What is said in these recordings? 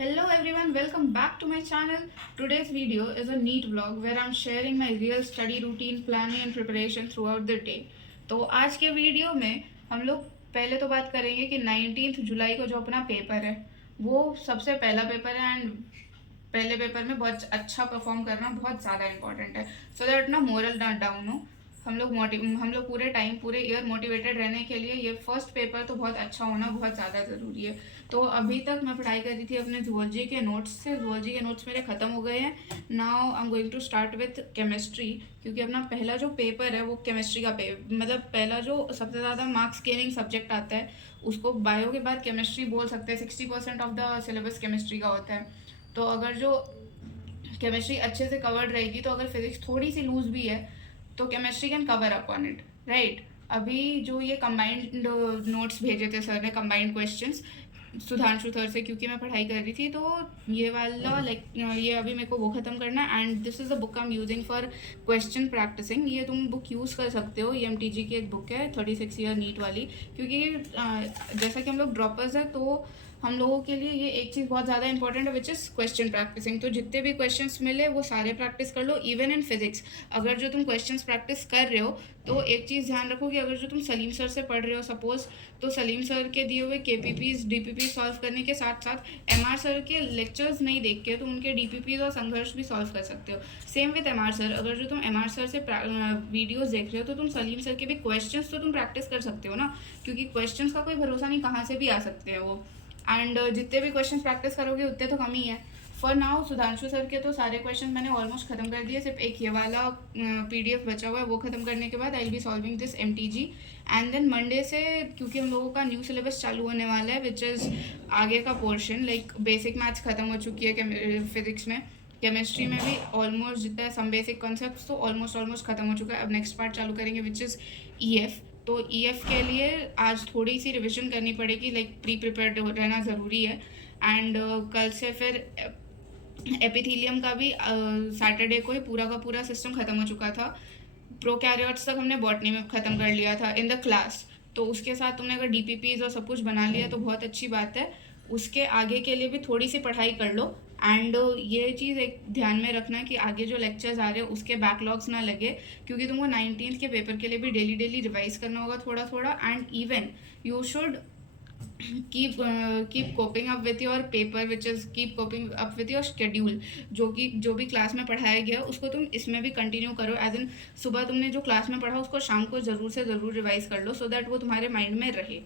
Hello everyone, welcome back to my channel. Today's video is a neat vlog where I'm sharing my real study routine, planning and preparation throughout the day. तो आज के video में हम लोग पहले तो बात करेंगे कि 19 जुलाई को जो अपना पेपर है वो सबसे पहला पेपर है एंड पहले पेपर में बहुत अच्छा परफॉर्म करना बहुत ज़्यादा इंपॉर्टेंट है सो दैट ना मोरल ना डाउन हो। हम लोग पूरे टाइम पूरे ईयर मोटिवेटेड रहने के लिए ये फर्स्ट पेपर तो बहुत अच्छा होना बहुत ज़्यादा ज़रूरी है। तो अभी तक मैं पढ़ाई कर रही थी अपने जूलॉजी के नोट्स से। जूलॉजी के नोट्स मेरे ख़त्म हो गए हैं। Now I am going to start with chemistry, क्योंकि अपना पहला जो पेपर है वो केमिस्ट्री का मतलब पहला जो सबसे ज़्यादा मार्क्स गेनिंग सब्जेक्ट आता है उसको बायो के बाद केमिस्ट्री बोल सकते हैं। 60% ऑफ द सिलेबस केमिस्ट्री का होता है। तो अगर जो केमिस्ट्री अच्छे से कवर्ड रहेगी तो अगर फिजिक्स थोड़ी सी लूज भी है तो chemistry can cover up on it, right. अभी जो ये कंबाइंड नोट्स भेजे थे सर ने, कंबाइंड क्वेश्चंस सुधांशु सर से, क्योंकि मैं पढ़ाई कर रही थी तो ये वाला ये अभी मेरे को वो ख़त्म करना है। And this is a book I am using for question practising. ये तुम बुक यूज़ कर सकते हो, ये MTG की एक बुक है 36 ईयर नीट वाली। क्योंकि जैसा कि हम लोग ड्रॉपर्स हैं तो हम लोगों के लिए ये एक चीज़ बहुत ज़्यादा इंपॉर्टेंट है विच इज़ क्वेश्चन प्रैक्टिसिंग। तो जितने भी क्वेश्चंस मिले वो सारे प्रैक्टिस कर लो। इवन इन फिजिक्स अगर जो तुम क्वेश्चंस प्रैक्टिस कर रहे हो तो एक चीज़ ध्यान रखो कि अगर जो तुम सलीम सर से पढ़ रहे हो सपोज, तो सलीम सर के दिए हुए KPPs DPP सॉल्व करने के साथ साथ MR सर के लेक्चर्स नहीं देख के तुम उनके DPPs और संघर्ष भी सॉल्व कर सकते हो। सेम विथ MR सर, अगर जो तुम MR सर से वीडियोस देख रहे हो तो तुम सलीम सर के भी क्वेश्चंस तो तुम प्रैक्टिस कर सकते हो ना, क्योंकि क्वेश्चंस का कोई भरोसा नहीं कहाँ से भी आ सकते हैं वो। एंड जितने भी क्वेश्चन प्रैक्टिस करोगे उतने तो कम ही है। फॉर नाउ सुधांशु सर के तो सारे क्वेश्चन मैंने ऑलमोस्ट खत्म कर दिए, सिर्फ एक ये वाला PDF बचा हुआ है। वो खत्म करने के बाद I will be solving this MTG and then Monday से, क्योंकि हम लोगों का न्यू सिलेबस चालू होने वाला है विच इज़ आगे का पोर्शन, लाइक बेसिक मैथ्स खत्म हो चुकी है फिजिक्स में। केमिस्ट्री में भी ऑलमोस्ट जितना है सम बेसिक कॉन्सेप्ट्स तो ऑलमोस्ट खत्म हो चुका है। अब नेक्स्ट पार्ट चालू करेंगे विच इज़ EF। तो EF के लिए आज थोड़ी सी रिविजन करनी पड़ेगी, लाइक प्री प्रिपेयर्ड रहना ज़रूरी है। एंड कल से फिर एपिथीलियम का भी सैटरडे को ही पूरा का पूरा सिस्टम ख़त्म हो चुका था। प्रोकैरियोट्स तक हमने बॉटनी में ख़त्म कर लिया था इन द क्लास। तो उसके साथ तुमने अगर DPPs और सब कुछ बना लिया तो बहुत अच्छी बात है। उसके आगे के लिए भी थोड़ी सी पढ़ाई कर लो। एंड ये चीज़ एक ध्यान में रखना कि आगे जो लेक्चर्स आ रहे हैं उसके बैकलॉग्स ना लगे, क्योंकि तुमको 19th के पेपर के लिए भी डेली रिवाइज करना होगा थोड़ा थोड़ा। And even you should keep coping up with your paper, which is keep coping up with your schedule। जो भी क्लास में पढ़ाया गया उसको तुम इसमें भी कंटिन्यू करो। एज इन सुबह तुमने जो क्लास में पढ़ा उसको शाम को ज़रूर से ज़रूर रिवाइज कर लो सो दैट वो तुम्हारे माइंड में रहे।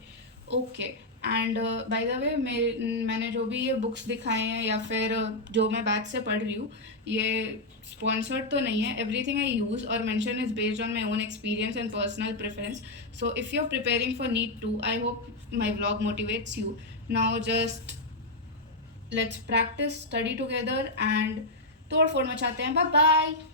Okay. And by the way मैंने जो भी ये बुक्स दिखाए हैं या फिर जो मैं बैच से पढ़ रही हूँ ये स्पॉन्सर्ड तो नहीं है। एवरीथिंग आई यूज़ और mention is based on my own experience and personal preference. So if you're preparing for NEET 2, I hope my vlog motivates you. Now just let's practice, study together and तोड़ फोड़ मचाते हैं। Bye bye.